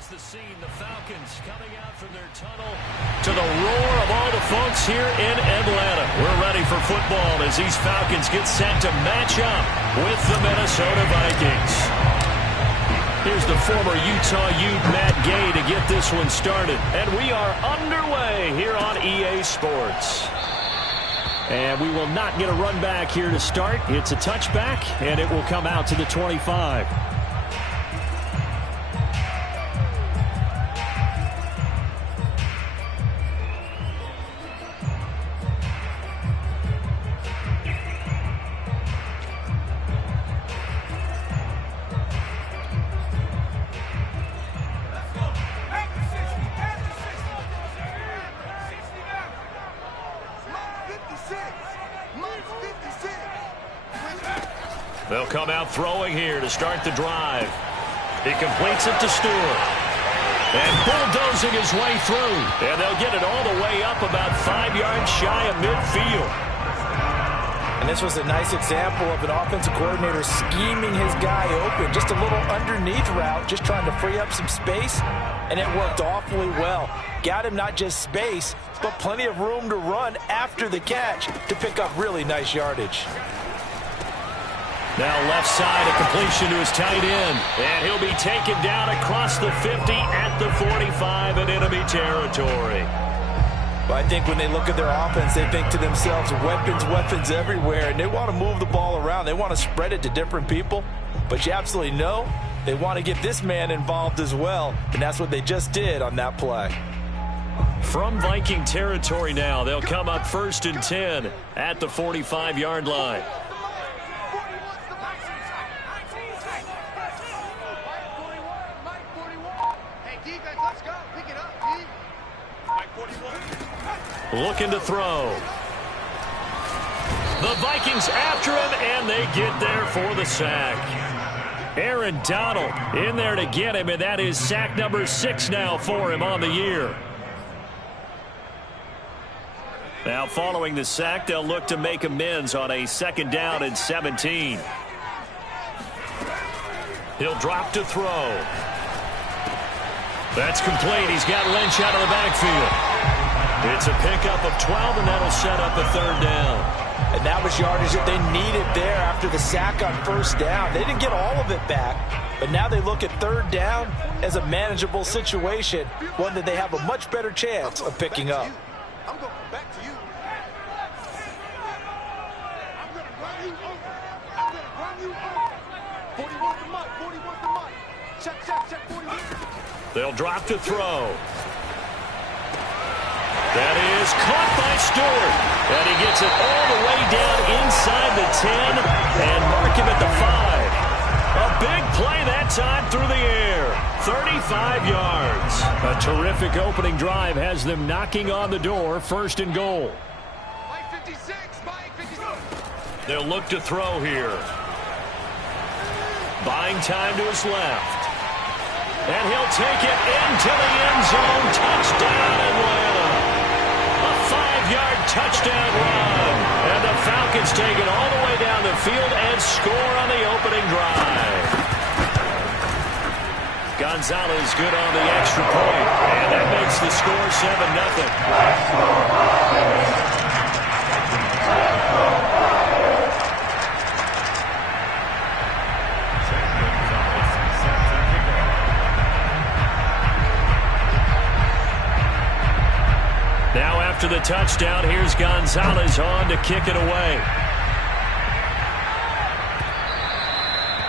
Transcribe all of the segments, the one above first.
is the scene. The Falcons coming out from their tunnel to the roar of all the folks here in Atlanta. We're ready for football as these Falcons get set to match up with the Minnesota Vikings. Here's the former Utah Ute, Matt Gay, to get this one started. And we are underway here on EA Sports. And we will not get a run back here to start. It's a touchback, and it will come out to the 25. They'll come out throwing here to start the drive. He completes it to Stewart. And bulldozing his way through. And they'll get it all the way up about 5 yards shy of midfield. And this was a nice example of an offensive coordinator scheming his guy open. Just a little underneath route, just trying to free up some space. And it worked awfully well. Got him not just space, but plenty of room to run after the catch to pick up really nice yardage. Now left side, a completion to his tight end. And he'll be taken down across the 50 at the 45 in enemy territory. Well, I think when they look at their offense, they think to themselves, weapons, weapons everywhere. And they want to move the ball around. They want to spread it to different people. But you absolutely know they want to get this man involved as well. And that's what they just did on that play. From Viking territory now, they'll come up 1st and 10 at the 45-yard line. Looking to throw. The Vikings after him, and they get there for the sack. Aaron Donald in there to get him, and that is sack number 6 now for him on the year. Now following the sack, they'll look to make amends on a 2nd down and 17. He'll drop to throw. That's complete. He's got Lynch out of the backfield. It's a pickup of 12, and that'll set up a 3rd down. And that was yardage that they needed there after the sack on 1st down. They didn't get all of it back, but now they look at 3rd down as a manageable situation, one that they have a much better chance of picking up. I'm going back to you. I'm going to run you over. I'm going to run you over. 41 to Mike. 41 to Mike. Check, 41. They'll drop to throw. That is caught by Stewart. And he gets it all the way down inside the 10 and mark him at the 5. A big play that time through the air. 35 yards. A terrific opening drive has them knocking on the door. 1st and goal. Mike 56. Mike 56. They'll look to throw here. Buying time to his left. And he'll take it into the end zone. Touchdown, Atlanta. A 5-yard touchdown run. And the Falcons take it all the way down the field and score on the opening drive. Gonzalez good on the extra point. And that makes the score 7-0. Now after the touchdown, here's Gonzalez on to kick it away.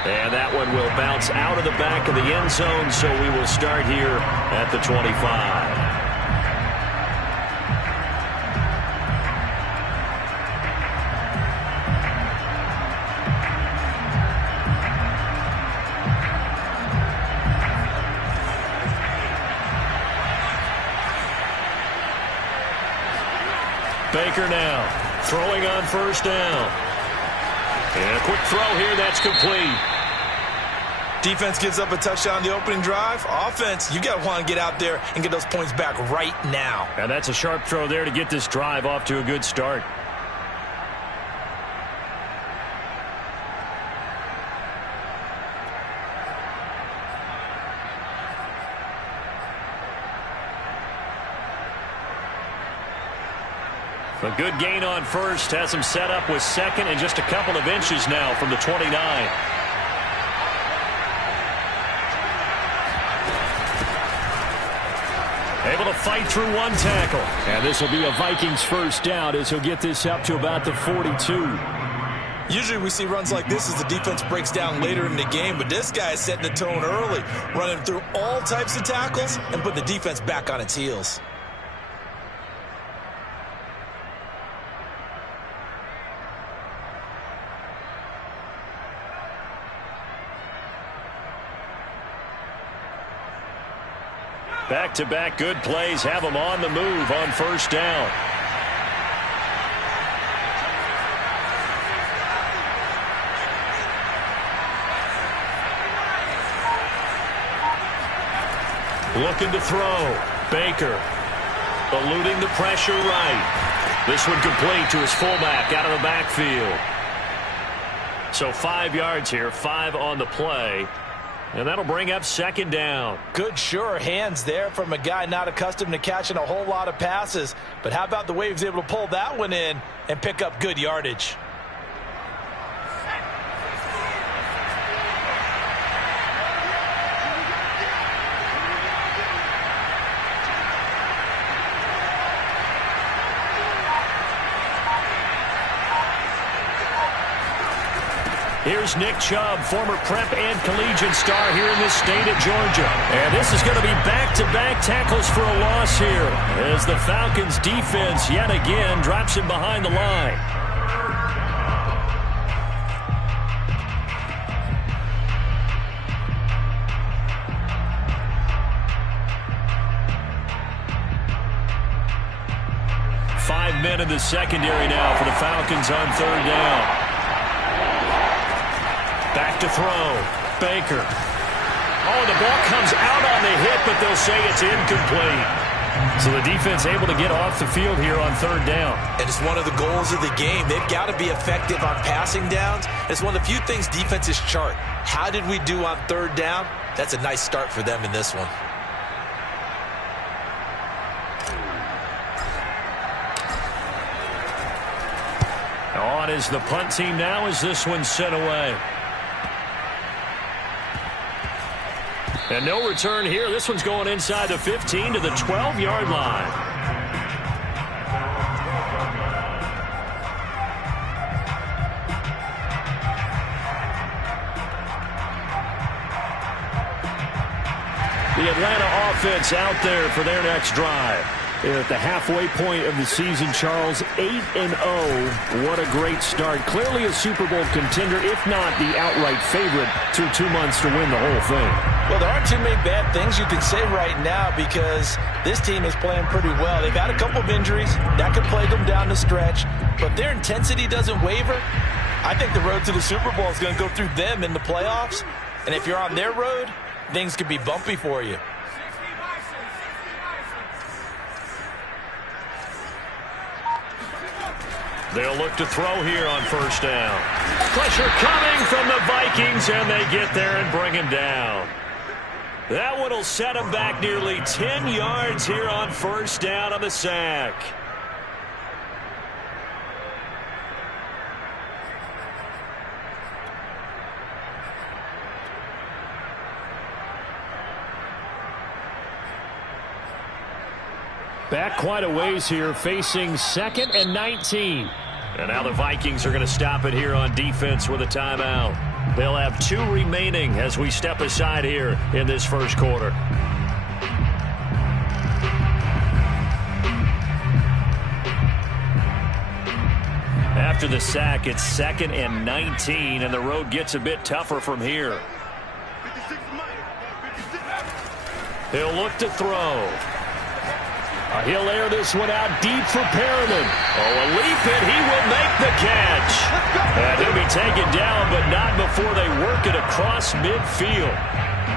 And that one will bounce out of the back of the end zone, so we will start here at the 25. Baker now, throwing on 1st down. And a quick throw here, that's complete. Defense gives up a touchdown on the opening drive. Offense, you got to want to get out there and get those points back right now. And that's a sharp throw there to get this drive off to a good start. A good gain on first. Has him set up with second and just a couple of inches now from the 29. Able to fight through one tackle. And this will be a Vikings first down as he'll get this up to about the 42. Usually we see runs like this as the defense breaks down later in the game, but this guy is setting the tone early, running through all types of tackles and putting the defense back on its heels. Back-to-back good plays have him on the move on first down. Looking to throw. Baker eluding the pressure right. This one complete to his fullback out of the backfield. So 5 yards here, 5 on the play. And that'll bring up second down. Good, sure hands there from a guy not accustomed to catching a whole lot of passes. But how about the way he was able to pull that one in and pick up good yardage? Here's Nick Chubb, former prep and collegiate star here in this state of Georgia. And this is going to be back-to-back tackles for a loss here as the Falcons defense yet again drops him behind the line. Five men in the secondary now for the Falcons on third down. Back to throw. Baker. Oh, the ball comes out on the hit, but they'll say it's incomplete. So the defense able to get off the field here on third down. And it's one of the goals of the game. They've got to be effective on passing downs. It's one of the few things defenses chart. How did we do on third down? That's a nice start for them in this one. On is the punt team now as this one's sent away. And no return here. This one's going inside the 15 to the 12-yard line. The Atlanta offense out there for their next drive. They're at the halfway point of the season, Charles, 8-0. What a great start. Clearly a Super Bowl contender, if not the outright favorite, through 2 months to win the whole thing. Well, there aren't too many bad things you can say right now because this team is playing pretty well. They've had a couple of injuries. That could plague them down the stretch. But their intensity doesn't waver. I think the road to the Super Bowl is going to go through them in the playoffs. And if you're on their road, things could be bumpy for you. They'll look to throw here on first down. Pressure coming from the Vikings, and they get there and bring him down. That one will set him back nearly 10 yards here on first down on the sack. Back quite a ways here, facing 2nd and 19. And now the Vikings are going to stop it here on defense with a timeout. They'll have 2 remaining as we step aside here in this first quarter. After the sack, it's 2nd and 19, and the road gets a bit tougher from here. He'll look to throw. He'll air this one out deep for Perriman. Oh, a leap, and he will make the catch. And he'll be taken down, but not before they work it across midfield.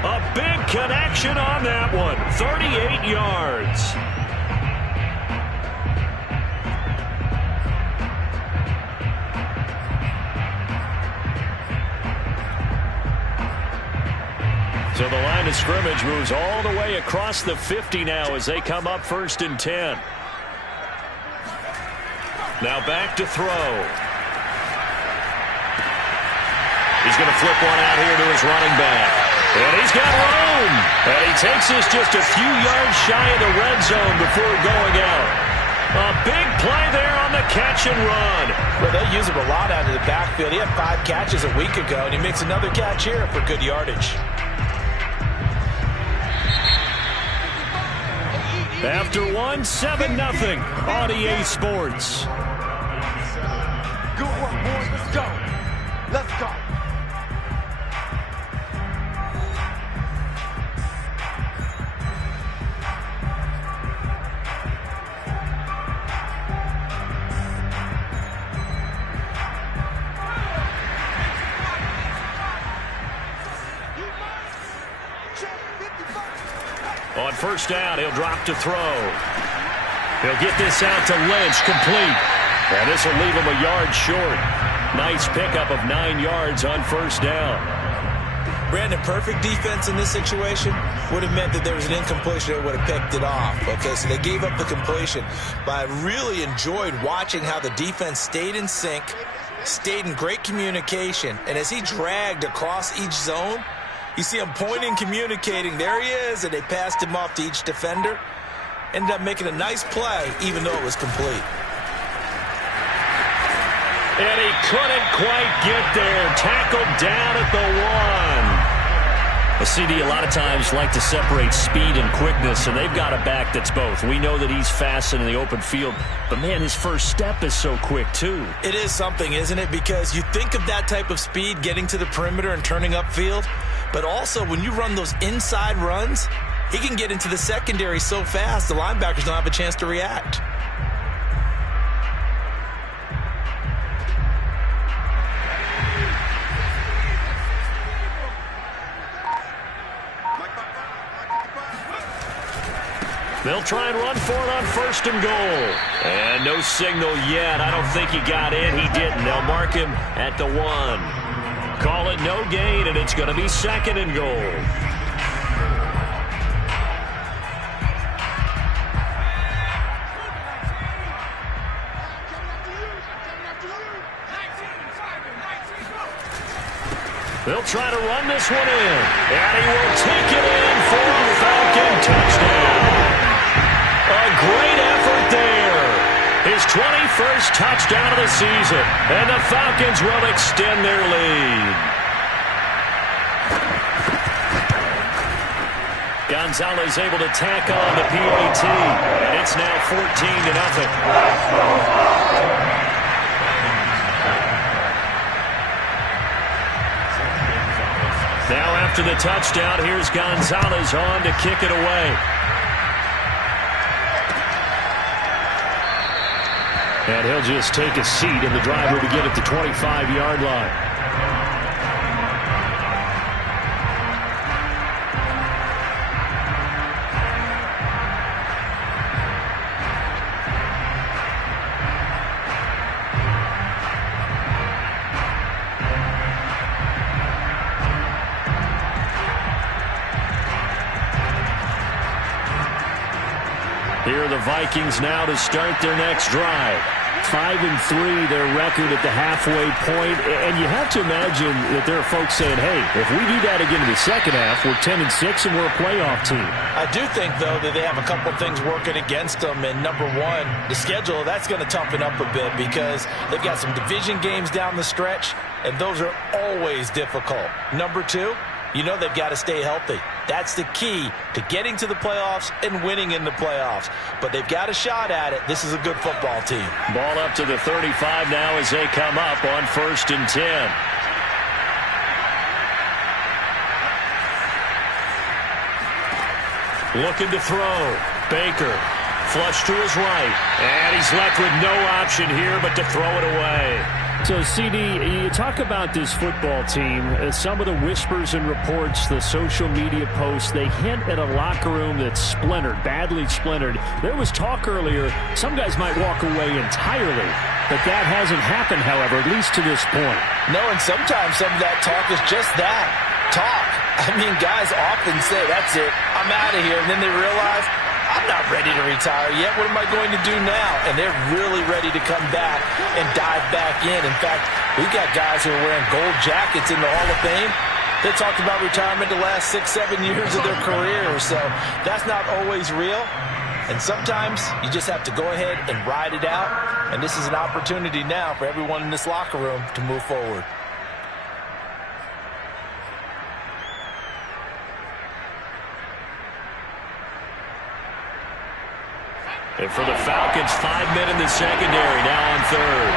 A big connection on that one. 38 yards. So the line of scrimmage moves all the way across the 50 now as they come up 1st and 10. Now back to throw. He's going to flip one out here to his running back. And he's got room. And he takes this just a few yards shy of the red zone before going out. A big play there on the catch and run. Well, they use him a lot out of the backfield. He had 5 catches a week ago, and he makes another catch here for good yardage. After one, 7-0 on EA Sports. Good work, boys. Let's go. Let's go. On first down, he'll drop to throw. He'll get this out to Lynch, complete. And this will leave him a yard short. Nice pickup of 9 yards on first down. Brandon, perfect defense in this situation would have meant that there was an incompletion that would have picked it off. Okay, so they gave up the completion. But I really enjoyed watching how the defense stayed in sync, stayed in great communication, and as he dragged across each zone, you see him pointing, communicating. There he is, and they passed him off to each defender. Ended up making a nice play, even though it was complete. And he couldn't quite get there. Tackled down at the 1. A CD a lot of times like to separate speed and quickness, and they've got a back that's both. We know that he's fast in the open field, but, man, his first step is so quick, too. It is something, isn't it? Because you think of that type of speed getting to the perimeter and turning upfield, but also when you run those inside runs, he can get into the secondary so fast the linebackers don't have a chance to react. They'll try and run for it on first and goal. And no signal yet. I don't think he got in. He didn't. They'll mark him at the 1. Call it no gain, and it's going to be second and goal. They'll try to run this one in. And he will take it in for a Falcon touchdown. A great effort there. His 21st touchdown of the season. And the Falcons will extend their lead. Gonzalez able to tack on the PAT. And it's now 14-0. Now after the touchdown, here's Gonzalez on to kick it away. And he'll just take a seat, and the drive will begin at the 25-yard line. Here are the Vikings now to start their next drive. 5-3, their record at the halfway point. And you have to imagine that there are folks saying, hey, if we do that again in the second half, we're 10-6 and we're a playoff team. I do think, though, that they have a couple of things working against them. And number one, the schedule, that's going to toughen up a bit because they've got some division games down the stretch, and those are always difficult. Number two, you know they've got to stay healthy. That's the key to getting to the playoffs and winning in the playoffs. But they've got a shot at it. This is a good football team. Ball up to the 35 now as they come up on 1st and 10. Looking to throw. Baker. Flush to his right. And he's left with no option here but to throw it away. So, CD, you talk about this football team, some of the whispers and reports, the social media posts, they hint at a locker room that's splintered, badly splintered. There was talk earlier, some guys might walk away entirely, but that hasn't happened, however, at least to this point. No, and sometimes some of that talk is just that, talk. I mean, guys often say, that's it, I'm out of here, and then they realize, I I'm not ready to retire yet. What am I going to do now? And they're really ready to come back and dive back in. In fact, we've got guys who are wearing gold jackets in the Hall of Fame. They talked about retirement the last 6-7 years of their careers, so that's not always real. And sometimes you just have to go ahead and ride it out. And this is an opportunity now for everyone in this locker room to move forward. And for the Falcons, 5 men in the secondary, now on third.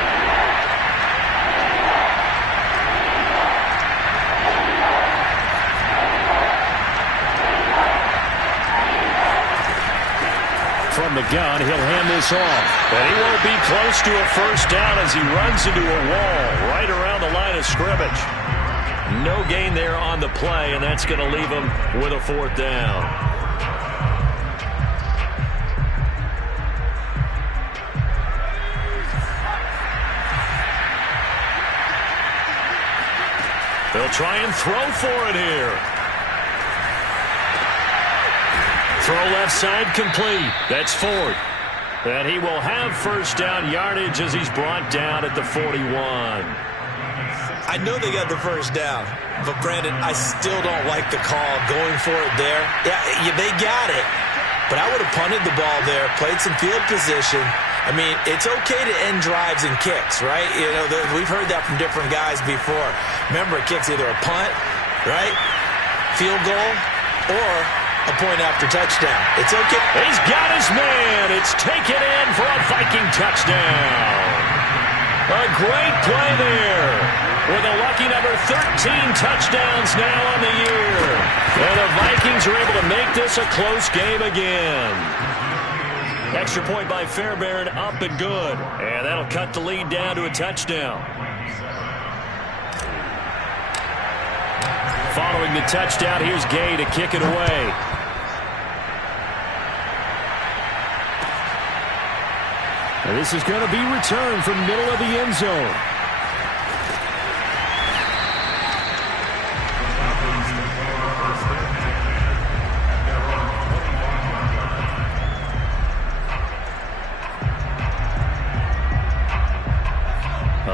From the gun, he'll hand this off. But he won't be close to a first down as he runs into a wall right around the line of scrimmage. No gain there on the play, and that's going to leave him with a fourth down. They'll try and throw for it here. Throw left side complete. That's Ford. And he will have first down yardage as he's brought down at the 41. I know they got the first down, but Brandon, I still don't like the call going for it there. Yeah, they got it, but I would have punted the ball there, played some field position. I mean, it's okay to end drives and kicks, right? You know, we've heard that from different guys before. Remember, kick's either a punt, right, field goal, or a point after touchdown. It's okay. He's got his man. It's taken in for a Viking touchdown. A great play there with a lucky number 13 touchdowns now on the year. And the Vikings are able to make this a close game again. Extra point by Fairbairn, up and good. And that'll cut the lead down to a touchdown. Following the touchdown, here's Gay to kick it away. And this is going to be returned from middle of the end zone.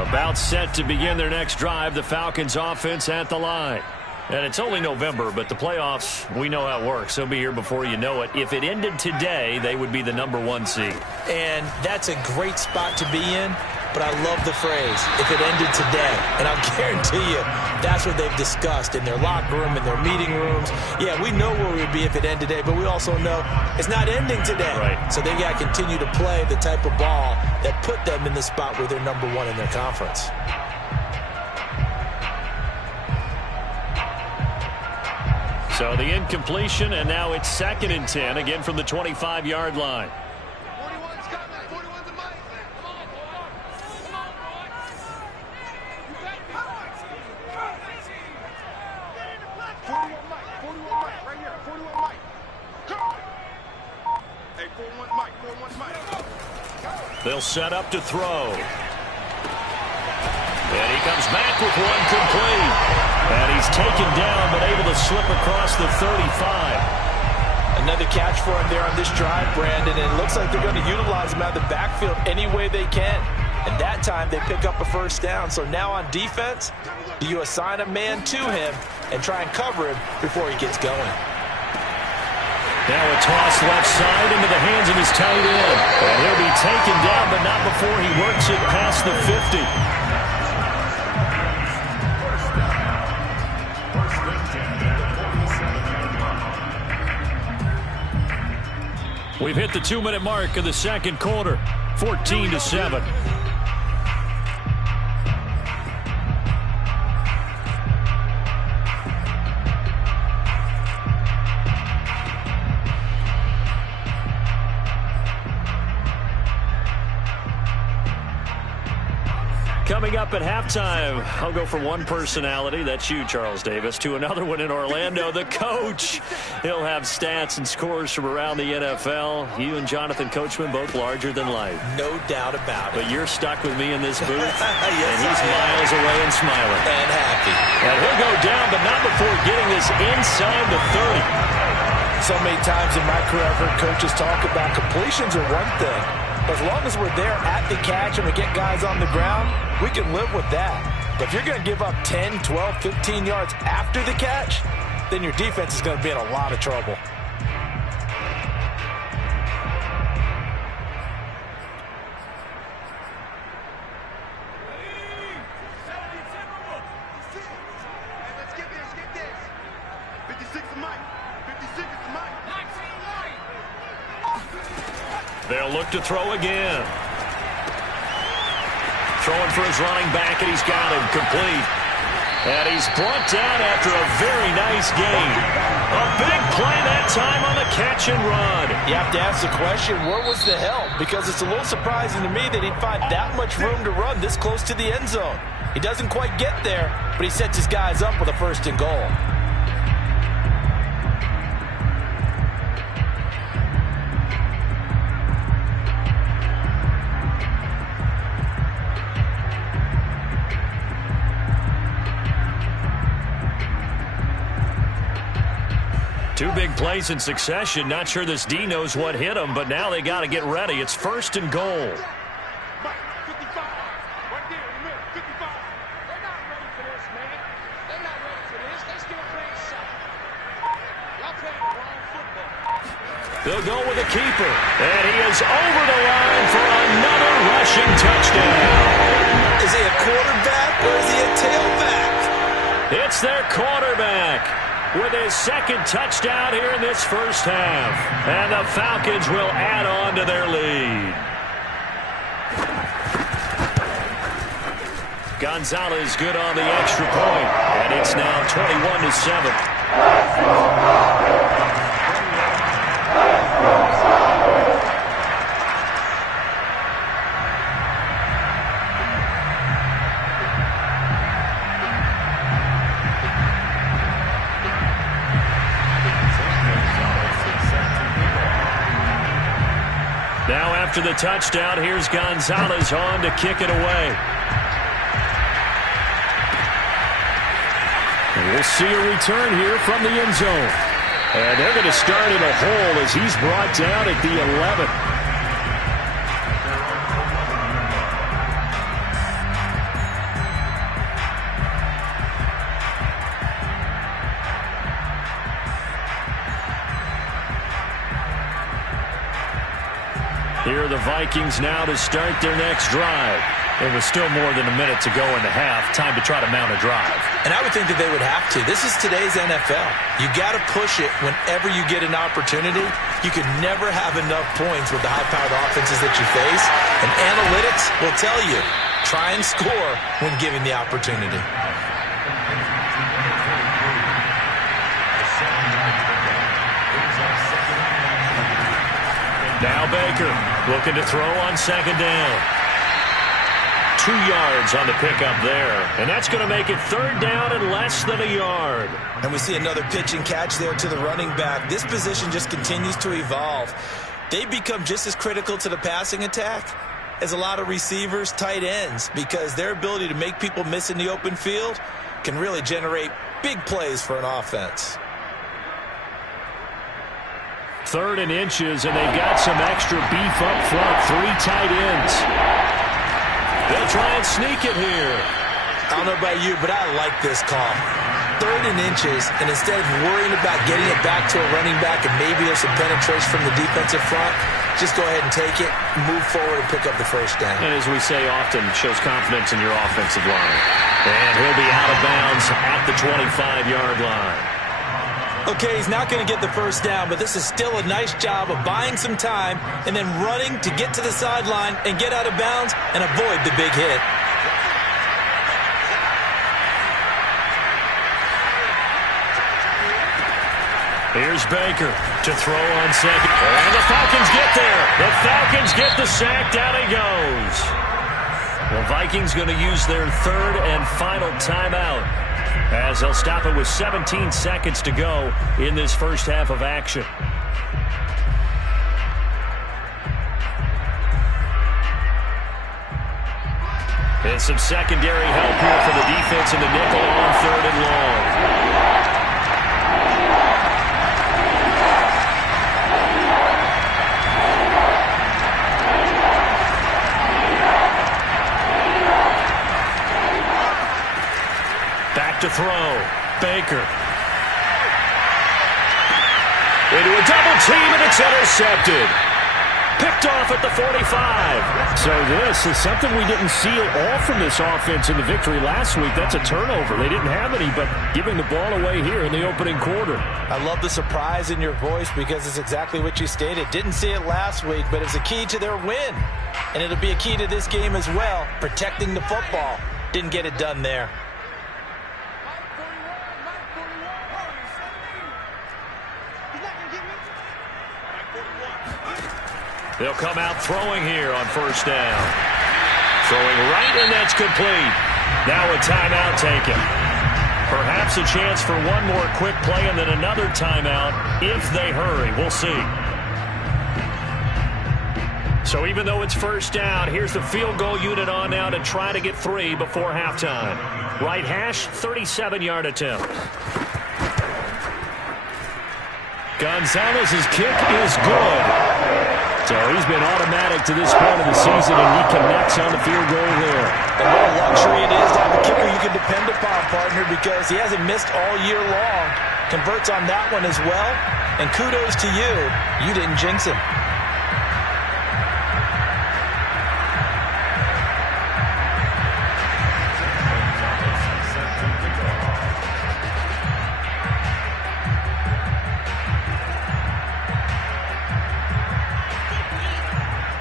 About set to begin their next drive, the Falcons offense at the line. And it's only November, but the playoffs, we know how it works. They'll be here before you know it. If it ended today, they would be the #1 seed. And that's a great spot to be in, but I love the phrase, if it ended today. And I'll guarantee you, that's what they've discussed in their locker room, in their meeting rooms. Yeah, we know where we'd be if it ended today, but we also know it's not ending today. Right. So they got to continue to play the type of ball that put them in the spot where they're #1 in their conference. So the incompletion, and now it's 2nd and 10, again from the 25-yard line. 41's coming. 41's the mic. Come on, boy. Come on, boy. You got me. 41 mic. 41 mic. Right here. 41 mic. Come. Hey, 41 mic. 41 mic. They'll set up to throw. And he comes back with one complete. And he's taken down, but able to slip across the 35. Another catch for him there on this drive, Brandon, and it looks like they're going to utilize him out of the backfield any way they can. And that time they pick up a first down. So now on defense, do you assign a man to him and try and cover him before he gets going? Now a toss left side into the hands of his tight end. And he'll be taken down, but not before he works it past the 50. We've hit the 2-minute mark of the second quarter, 14-7. Coming up at halftime, I'll go from one personality, that's you, Charles Davis, to another one in Orlando, the coach. He'll have stats and scores from around the NFL. You and Jonathan Coachman, both larger than life. No doubt about it. But you're stuck with me in this booth, Yes, and he's miles away and smiling. And happy. And he'll go down, but not before getting this inside the 30. so many times in my career I've heard coaches talk about completions are one thing, but as long as we're there at the catch and we get guys on the ground, we can live with that. But if you're going to give up 10, 12, 15 yards after the catch, then your defense is going to be in a lot of trouble. They'll look to throw again. Throwing for his running back, and he's got him complete. And he's brought down after a very nice gain. A big play that time on the catch and run. You have to ask the question, where was the help? Because it's a little surprising to me that he'd find that much room to run this close to the end zone. He doesn't quite get there, but he sets his guys up with a 1st and goal. Two big plays in succession. Not sure this D knows what hit him, but now they got to get ready. It's 1st and goal. They'll go with a keeper, and he is over the line for another rushing touchdown. Is he a quarterback or is he a tailback? It's their quarterback with his 2nd touchdown here in this first half. And the Falcons will add on to their lead. Gonzalez good on the extra point, and it's now 21-7. Now after the touchdown, here's Gonzalez on to kick it away. And we'll see a return here from the end zone. And they're going to start in a hole as he's brought down at the 11. Here are the Vikings now to start their next drive. There was still more than a minute to go in the half. Time to try to mount a drive. And I would think that they would have to. This is today's NFL. You got to push it whenever you get an opportunity. You can never have enough points with the high-powered offenses that you face. And analytics will tell you, try and score when given the opportunity. Now Baker looking to throw on 2nd down. 2 yards on the pickup there. And that's going to make it 3rd down and less than a yard. And we see another pitch and catch there to the running back. This position just continues to evolve. They become just as critical to the passing attack as a lot of receivers, tight ends, because their ability to make people miss in the open field can really generate big plays for an offense. 3rd and inches, and they've got some extra beef up front. 3 tight ends. They'll try and sneak it here. I don't know about you, but I like this call. 3rd and inches, and instead of worrying about getting it back to a running back and maybe there's some penetration from the defensive front, just go ahead and take it, move forward, and pick up the 1st down. And as we say often, shows confidence in your offensive line. And he'll be out of bounds at the 25-yard line. Okay, he's not going to get the 1st down, but this is still a nice job of buying some time and then running to get to the sideline and get out of bounds and avoid the big hit. Here's Baker to throw on 2nd. And the Falcons get there. The Falcons get the sack. Down he goes. The Vikings going to use their 3rd and final timeout, as they'll stop it with 17 seconds to go in this first half of action. And some secondary help here for the defense in the nickel on 3rd and long. throw. Baker. Into a double team, and it's intercepted. Picked off at the 45. So this is something we didn't see at all from this offense in the victory last week. That's a turnover. They didn't have any, but giving the ball away here in the opening quarter. I love the surprise in your voice because it's exactly what you stated. Didn't see it last week, but it's a key to their win. And it'll be a key to this game as well, protecting the football. Didn't get it done there. They'll come out throwing here on first down. Throwing right, and that's complete. Now a timeout taken. Perhaps a chance for one more quick play and then another timeout if they hurry. We'll see. So even though it's first down, here's the field goal unit on now to try to get 3 before halftime. Right hash, 37-yard attempt. Gonzalez's kick is good. So he's been automatic to this point of the season, and he connects on the field goal there. And what a luxury it is to have a kicker you can depend upon, partner, because he hasn't missed all year long. Converts on that one as well. And kudos to you. You didn't jinx him.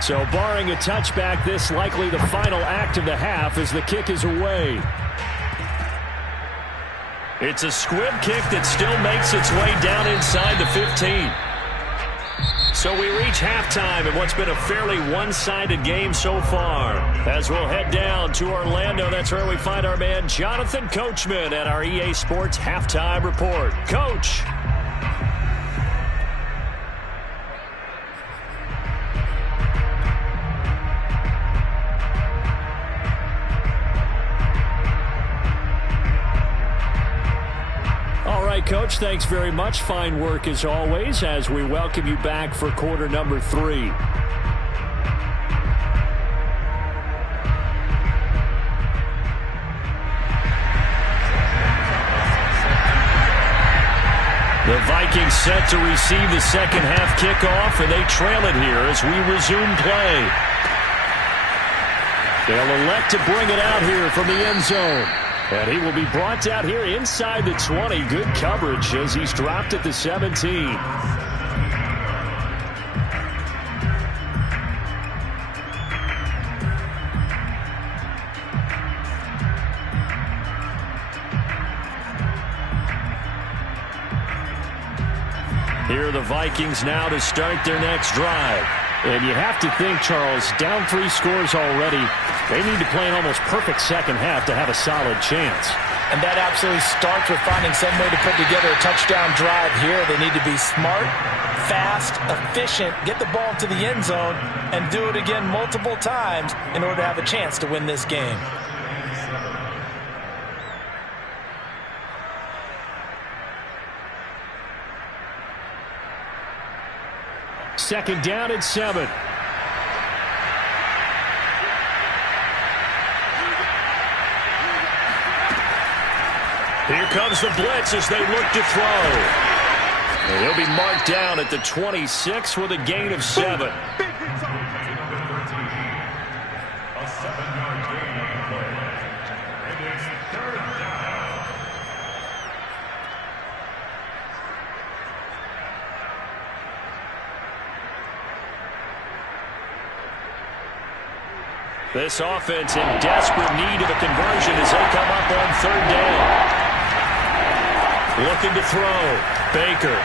So barring a touchback, this likely the final act of the half as the kick is away. It's a squib kick that still makes its way down inside the 15. So we reach halftime in what's been a fairly one-sided game so far. As we'll head down to Orlando, that's where we find our man Jonathan Coachman at our EA Sports Halftime Report. Coach. Coach, thanks very much. Fine work as always as we welcome you back for quarter number 3. The Vikings set to receive the second half kickoff, and they trail it here as we resume play. They'll elect to bring it out here from the end zone. And he will be brought out here inside the 20. Good coverage as he's dropped at the 17. Here are the Vikings now to start their next drive. And you have to think, Charles, down 3 scores already. They need to play an almost perfect second half to have a solid chance. And that absolutely starts with finding some way to put together a touchdown drive here. They need to be smart, fast, efficient, get the ball to the end zone, and do it again multiple times in order to have a chance to win this game. Second down and 7. Here comes the blitz as they look to throw. And he'll be marked down at the 26 with a gain of 7. This offense in desperate need of a conversion as they come up on third down. Looking to throw. Baker.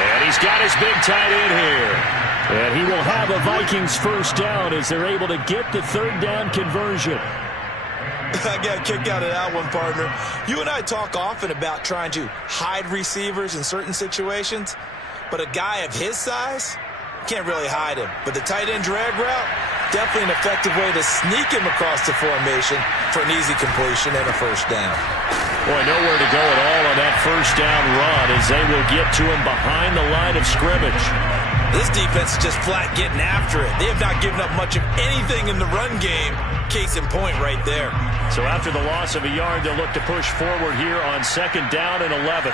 And he's got his big tight end here. And he will have a Vikings first down as they're able to get the third down conversion. I got a kick out of that one, partner. You and I talk often about trying to hide receivers in certain situations, but a guy of his size can't really hide him. But the tight end drag route, definitely an effective way to sneak him across the formation for an easy completion and a first down. Boy, nowhere to go at all on that first down run as they will get to him behind the line of scrimmage. This defense is just flat getting after it. They have not given up much of anything in the run game. Case in point right there. So after the loss of a yard, they'll look to push forward here on 2nd down and 11.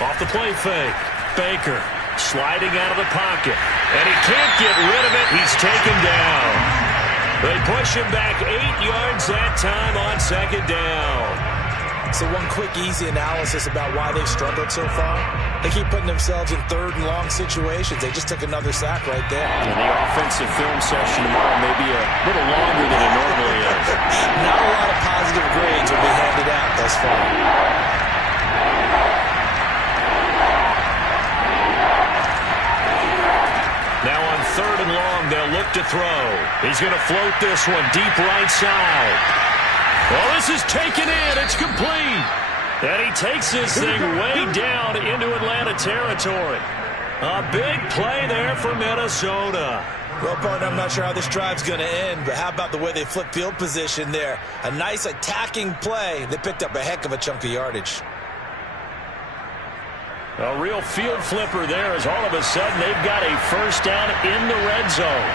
Off the play fake. Baker sliding out of the pocket. And he can't get rid of it. He's taken down. They push him back 8 yards that time on 2nd down. So one quick, easy analysis about why they've struggled so far. They keep putting themselves in 3rd and long situations. They just took another sack right there. And the offensive film session tomorrow may be a little longer than it normally is. Not a lot of positive grades will be handed out thus far. Now on 3rd and long, they'll look to throw. He's going to float this one deep right side. Well, this is taken in. It's complete. And he takes this thing way down into Atlanta territory. A big play there for Minnesota. Well, partner, I'm not sure how this drive's going to end, but how about the way they flip field position there? A nice attacking play. They picked up a heck of a chunk of yardage. A real field flipper there as all of a sudden they've got a 1st down in the red zone.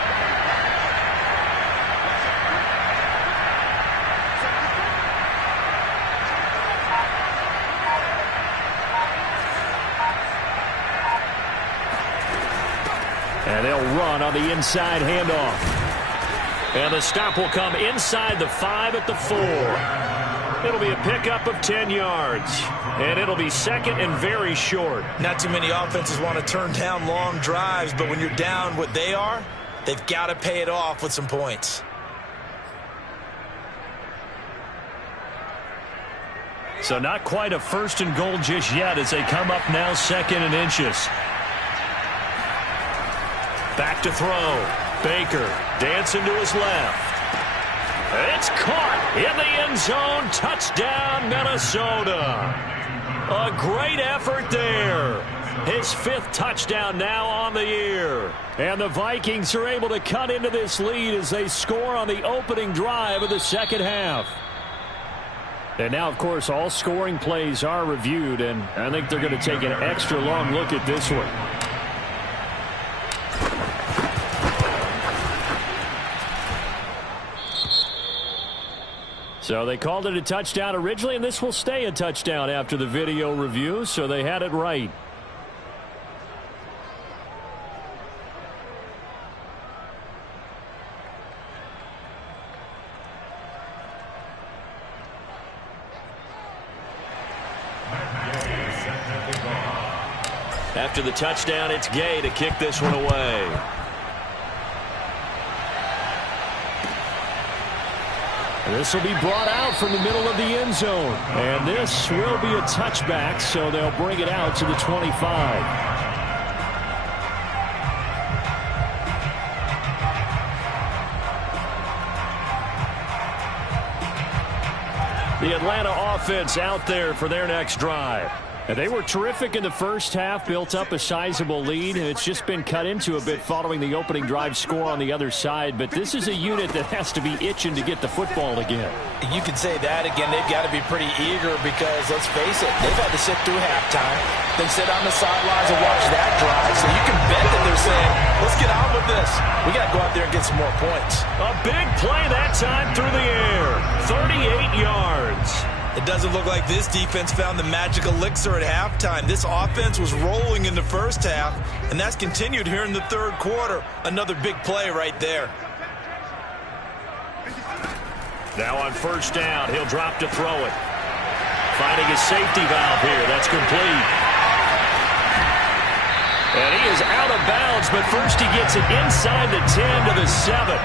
And they'll run on the inside handoff. And the stop will come inside the 5 at the 4. It'll be a pickup of 10 yards. And it'll be 2nd and very short. Not too many offenses want to turn down long drives, but when you're down what they are, they've got to pay it off with some points. So not quite a 1st and goal just yet as they come up now 2nd and inches. Back to throw. Baker dancing to his left. It's caught in the end zone. Touchdown, Minnesota. A great effort there. His 5th touchdown now on the year. And the Vikings are able to cut into this lead as they score on the opening drive of the 2nd half. And now, of course, all scoring plays are reviewed, and I think they're going to take an extra long look at this one. So they called it a touchdown originally, and this will stay a touchdown after the video review, so they had it right. After the touchdown, it's Gay to kick this one away. This will be brought out from the middle of the end zone. And this will be a touchback, so they'll bring it out to the 25. The Atlanta offense out there for their next drive. And they were terrific in the first half, built up a sizable lead, and it's just been cut into a bit following the opening drive score on the other side. But this is a unit that has to be itching to get the football again. You can say that again. They've got to be pretty eager because, let's face it, they've had to sit through halftime, then sit on the sidelines and watch that drive. So you can bet that they're saying, let's get on with this. We got to go out there and get some more points. A big play that time through the air. 38 yards. It doesn't look like this defense found the magic elixir at halftime. This offense was rolling in the first half, and that's continued here in the 3rd quarter. Another big play right there. Now on 1st down, he'll drop to throw it. Finding his safety valve here. That's complete. And he is out of bounds, but first he gets it inside the 10 to the 7.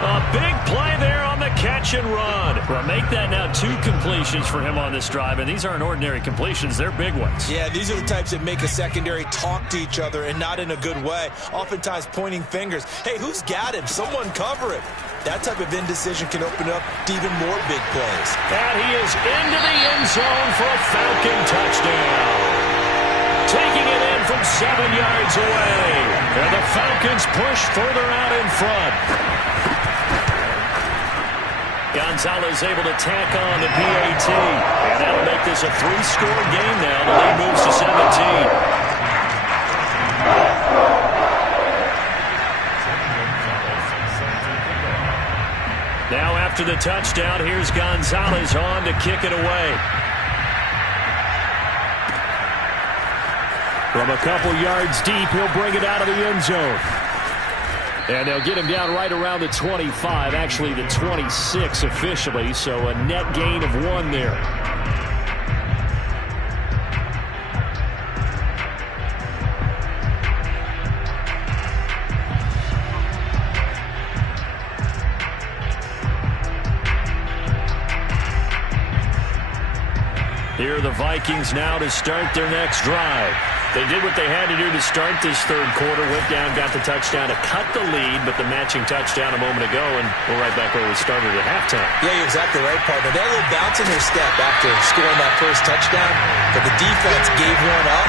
A big play there on the catch and run. Well, make that now 2 completions for him on this drive, and these aren't ordinary completions. They're big ones. Yeah, these are the types that make a secondary talk to each other and not in a good way. Oftentimes pointing fingers. Hey, who's got him? Someone cover him. That type of indecision can open up to even more big plays. And he is into the end zone for a Falcon touchdown. Taking it in from 7 yards away. And the Falcons push further out in front. Gonzalez able to tack on the PAT. And that'll make this a 3-score game now. The lead moves to 17. Now after the touchdown, here's Gonzalez on to kick it away. From a couple yards deep, he'll bring it out of the end zone. And they'll get him down right around the 25, actually the 26 officially, so a net gain of 1 there. Here are the Vikings now to start their next drive. They did what they had to do to start this third quarter. Went down, got the touchdown to cut the lead, but the matching touchdown a moment ago, and we're right back where we started at halftime. Yeah, you're exactly right, partner. They had a little bounce in their step after scoring that first touchdown, but the defense gave one up,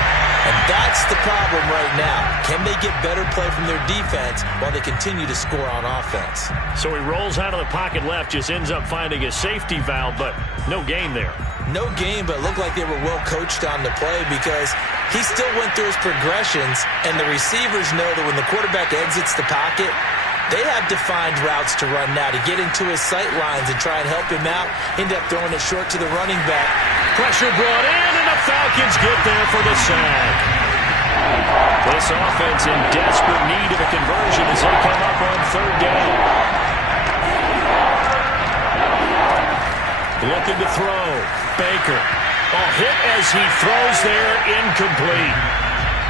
and that's the problem right now. Can they get better play from their defense while they continue to score on offense? So he rolls out of the pocket left, just ends up finding a safety valve, but no gain there. No game, but it looked like they were well coached on the play because he still went through his progressions, and the receivers know that when the quarterback exits the pocket, they have defined routes to run now to get into his sight lines and try and help him out. End up throwing it short to the running back. Pressure brought in, and the Falcons get there for the sack. This offense in desperate need of a conversion as they come up on third down. Looking to throw. Baker. Hit as he throws there, incomplete.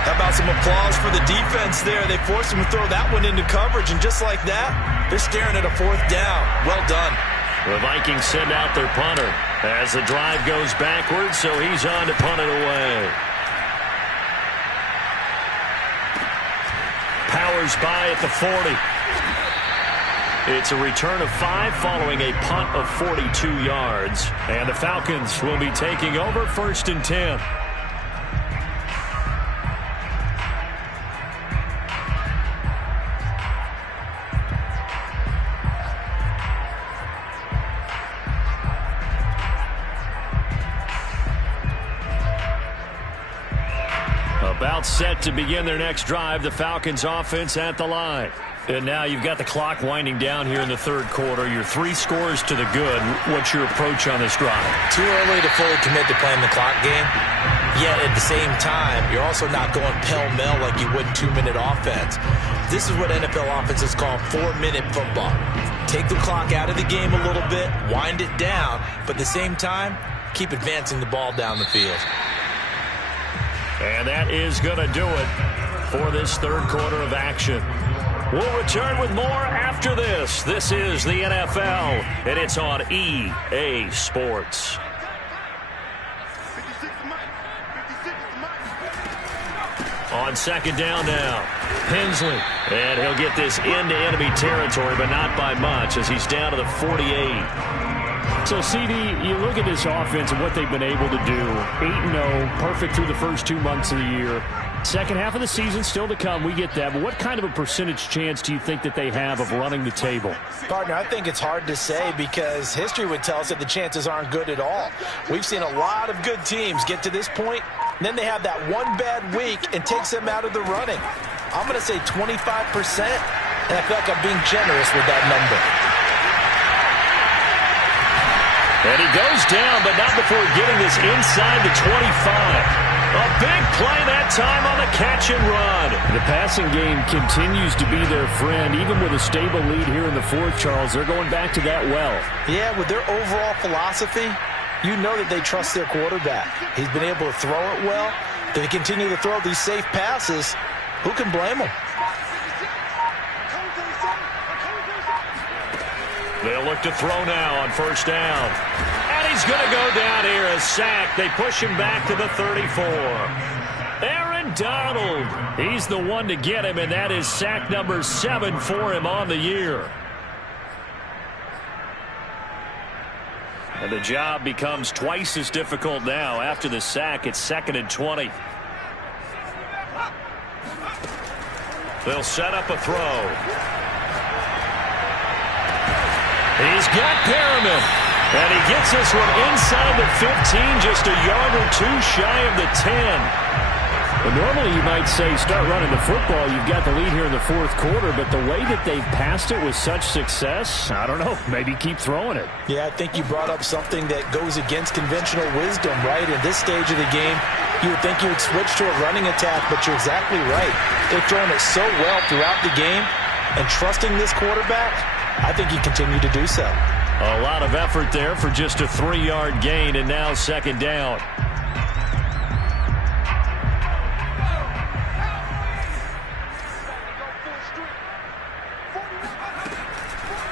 How about some applause for the defense there? They forced him to throw that one into coverage, and just like that, they're staring at a fourth down. Well done. The Vikings send out their punter as the drive goes backwards, so he's on to punt it away. Powers by at the 40. It's a return of 5 following a punt of 42 yards. And the Falcons will be taking over 1st and 10. About set to begin their next drive, the Falcons offense at the line. And now you've got the clock winding down here in the third quarter. You're 3 scores to the good. What's your approach on this drive? Too early to fully commit to playing the clock game. Yet at the same time, you're also not going pell-mell like you would in 2-minute offense. This is what NFL offenses call 4-minute football. Take the clock out of the game a little bit, wind it down, but at the same time, keep advancing the ball down the field. And that is going to do it for this third quarter of action. We'll return with more after this. This is the NFL, and it's on EA Sports. On second down now, Hensley. And he'll get this into enemy territory, but not by much as he's down to the 48. So, CD, you look at this offense and what they've been able to do. 8-0, perfect through the first 2 months of the year. Second half of the season still to come. We get that. But what kind of a percentage chance do you think that they have of running the table? Partner, I think it's hard to say because history would tell us that the chances aren't good at all. We've seen a lot of good teams get to this point, and then they have that one bad week and takes them out of the running. I'm going to say 25%, and I feel like I'm being generous with that number. And he goes down, but not before getting this inside the 25. A big play that time on the catch and run. The passing game continues to be their friend. Even with a stable lead here in the fourth, Charles, they're going back to that well. Yeah, with their overall philosophy, you know that they trust their quarterback. He's been able to throw it well. They continue to throw these safe passes. Who can blame them? They'll look to throw now on first down. And he's going to go down here, a sack. They push him back to the 34. Aaron Donald, he's the one to get him, and that is sack number 7 for him on the year. And the job becomes twice as difficult now. After the sack, it's 2nd and 20. They'll set up a throw. He's got Perriman, and he gets this one inside the 15, just a yard or two shy of the 10. Well, normally you might say start running the football. You've got the lead here in the fourth quarter, but the way that they've passed it with such success, I don't know, maybe keep throwing it. Yeah, I think you brought up something that goes against conventional wisdom, right? In this stage of the game, you would think you would switch to a running attack, but you're exactly right. They've thrown it so well throughout the game, and trusting this quarterback, I think he continued to do so. A lot of effort there for just a 3-yard gain, and now second down.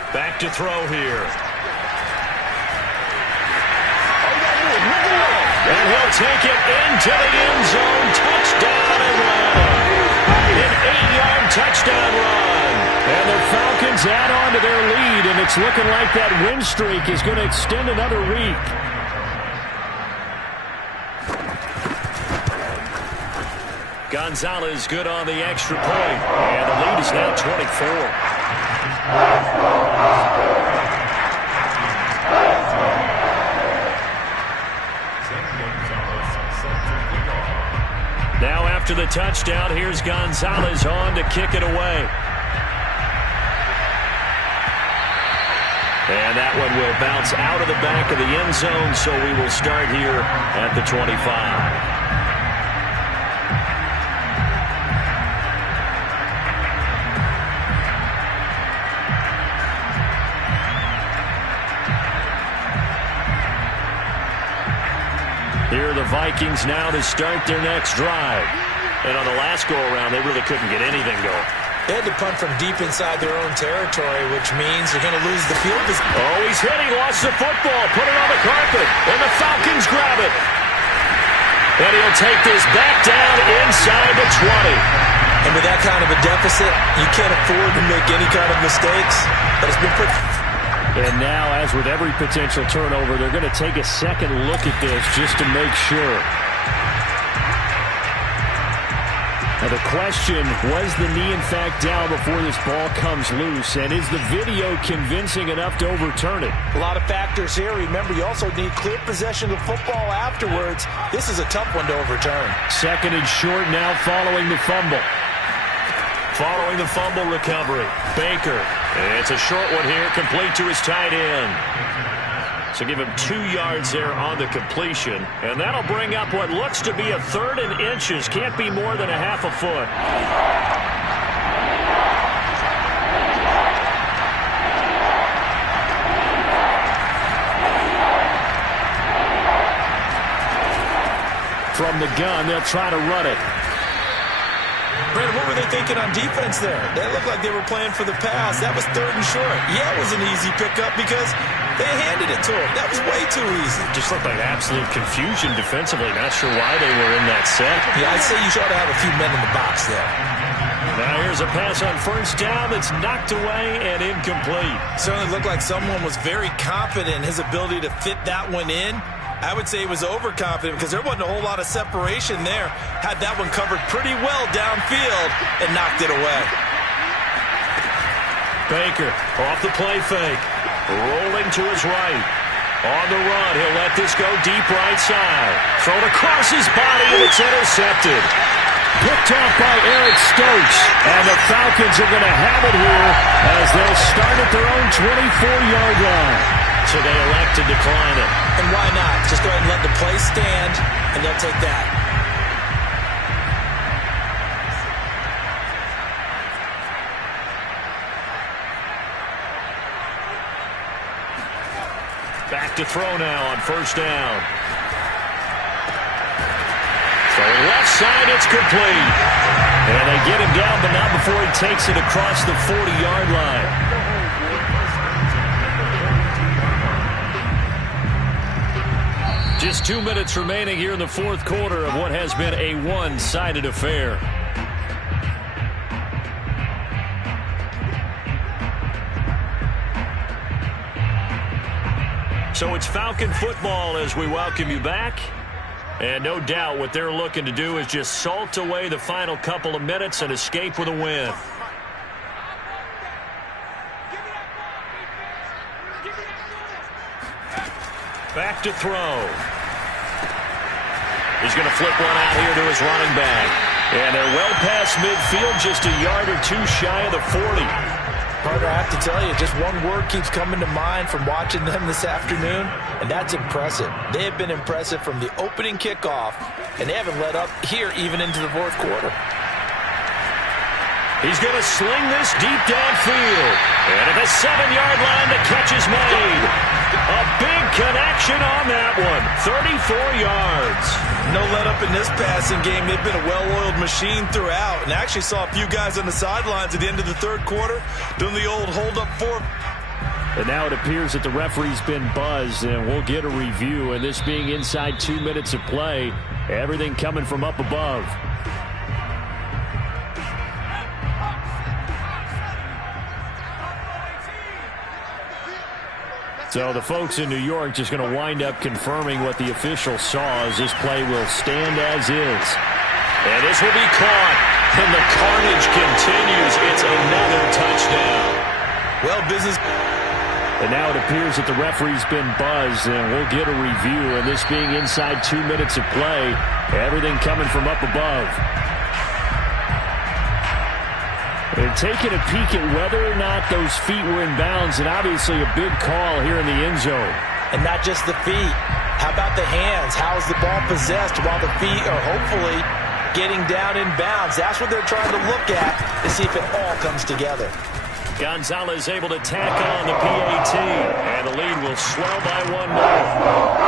Back to throw here. And he'll take it into the end zone. Touchdown, Atlanta. An 8-yard touchdown run. And the Falcons add on to their lead, and it's looking like that win streak is going to extend another week. Gonzalez good on the extra point. And the lead is now 24. Now after the touchdown, here's Gonzalez on to kick it away. And that one will bounce out of the back of the end zone, so we will start here at the 25. Here are the Vikings now to start their next drive. And on the last go-around, they really couldn't get anything going. They had to punt from deep inside their own territory, which means they're going to lose the field. Oh, he's hit. He lost the football. Put it on the carpet. And the Falcons grab it. And he'll take this back down inside the 20. And with that kind of a deficit, you can't afford to make any kind of mistakes. But it's been pretty... And now, as with every potential turnover, they're going to take a second look at this just to make sure. Now the question, was the knee in fact down before this ball comes loose? And is the video convincing enough to overturn it? A lot of factors here. Remember, you also need clear possession of the football afterwards. This is a tough one to overturn. Second and short now following the fumble. Following the fumble recovery, Baker. It's a short one here, complete to his tight end. So give him 2 yards there on the completion. And that'll bring up what looks to be a 3rd and inches. Can't be more than a half a foot. From the gun, they'll try to run it. Brandon, what were they thinking on defense there? They looked like they were playing for the pass. That was 3rd and short. Yeah, it was an easy pickup because they handed it to him. That was way too easy. Just looked like absolute confusion defensively. Not sure why they were in that set. Yeah, I'd say you ought to have a few men in the box there. Now here's a pass on first down that's knocked away and incomplete. Certainly looked like someone was very confident in his ability to fit that one in. I would say he was overconfident because there wasn't a whole lot of separation there. Had that one covered pretty well downfield and knocked it away. Baker off the play fake. Rolling to his right. On the run, he'll let this go deep right side. Thrown across his body and it's intercepted. Picked off by Eric Stokes. And the Falcons are going to have it here as they'll start at their own 24-yard line. So they elect to decline it. And why not? Just go ahead and let the play stand, and they'll take that. Back to throw now on first down. Throwing left side, it's complete. And they get him down, but not before he takes it across the 40-yard line. Just 2 minutes remaining here in the fourth quarter of what has been a one-sided affair. So it's Falcon football as we welcome you back. And no doubt what they're looking to do is just salt away the final couple of minutes and escape with a win. Back to throw. He's going to flip one out here to his running back. And they're well past midfield, just a yard or two shy of the 40. Carter, I have to tell you, just one word keeps coming to mind from watching them this afternoon, and that's impressive. They have been impressive from the opening kickoff, and they haven't let up here even into the fourth quarter. He's going to sling this deep downfield. And at the 7-yard line, the catch is made. A big connection on that one. 34 yards. No let up in this passing game. They've been a well-oiled machine throughout. And I actually saw a few guys on the sidelines at the end of the third quarter doing the old hold-up for. And now it appears that the referee's been buzzed, and we'll get a review. And this being inside 2 minutes of play, everything coming from up above. So the folks in New York just going to wind up confirming what the official saw as this play will stand as is. And this will be caught. And the carnage continues. It's another touchdown. Well, business. And now it appears that the referee's been buzzed, and we'll get a review. And this being inside 2 minutes of play, everything coming from up above. They're taking a peek at whether or not those feet were in bounds, and obviously a big call here in the end zone. And not just the feet. How about the hands? How is the ball possessed while the feet are hopefully getting down in bounds? That's what they're trying to look at to see if it all comes together. Gonzalez able to tack on the PAT, and the lead will swell by 1 more.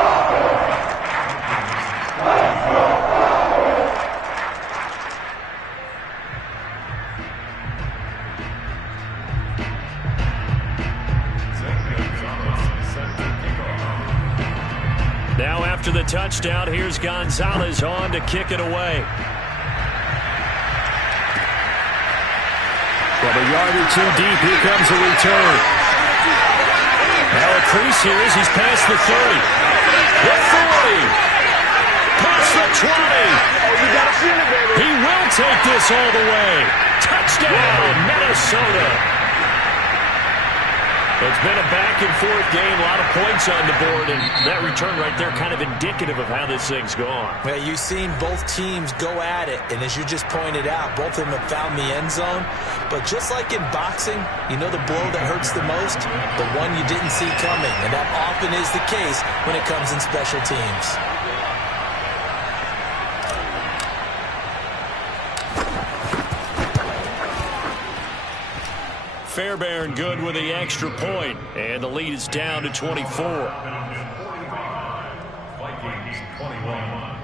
Now after the touchdown, here's Gonzalez on to kick it away. From a yard or two deep, here comes a return. Now a crease here as he's past the 30. The 40. Past the 20. Oh, you got to feel it, baby. He will take this all the way. Touchdown, Minnesota. It's been a back-and-forth game, a lot of points on the board, and that return right there kind of indicative of how this thing's gone. Well, you've seen both teams go at it, and as you just pointed out, both of them have found the end zone. But just like in boxing, you know the blow that hurts the most? The one you didn't see coming, and that often is the case when it comes in special teams. Fairbairn good with the extra point, and the lead is down to 24. Vikings 21.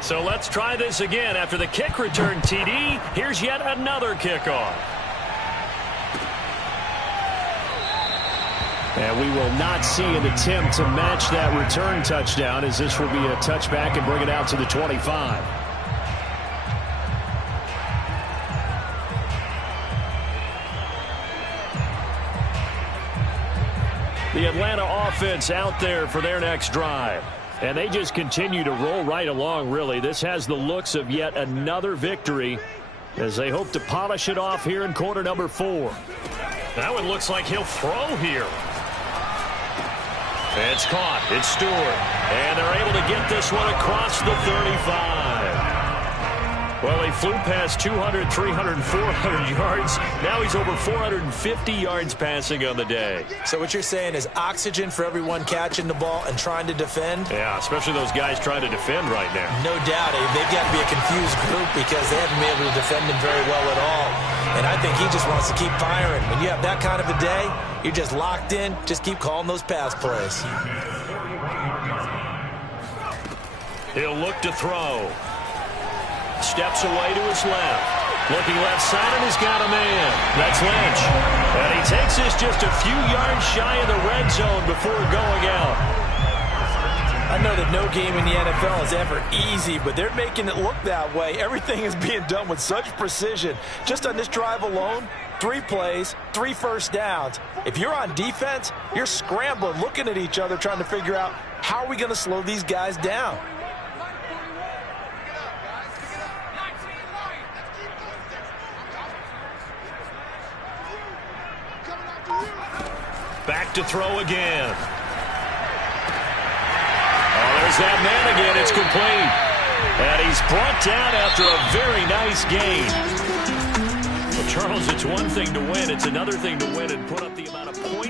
So let's try this again. After the kick return, TD, here's yet another kickoff. And we will not see an attempt to match that return touchdown, as this will be a touchback and bring it out to the 25. The Atlanta offense out there for their next drive. And they just continue to roll right along, really. This has the looks of yet another victory as they hope to polish it off here in quarter number 4. That one looks like he'll throw here. It's caught. It's Stewart. And they're able to get this one across the 35. Well, he flew past 200, 300, 400 yards. Now he's over 450 yards passing on the day. So what you're saying is oxygen for everyone catching the ball and trying to defend? Yeah, especially those guys trying to defend right now. No doubt. They've got to be a confused group because they haven't been able to defend him very well at all. And I think he just wants to keep firing. When you have that kind of a day, you're just locked in. Just keep calling those pass plays. He'll look to throw. Steps away to his left. Looking left side, and he's got a man. That's Lynch. And he takes this just a few yards shy of the red zone before going out. I know that no game in the NFL is ever easy, but they're making it look that way. Everything is being done with such precision. Just on this drive alone, 3 plays, 3 first downs. If you're on defense, you're scrambling, looking at each other, trying to figure out how are we going to slow these guys down. Back to throw again. Oh, there's that man again. It's complete. And he's brought down after a very nice gain. Well, Charles, it's one thing to win. It's another thing to win and put up the amount of points.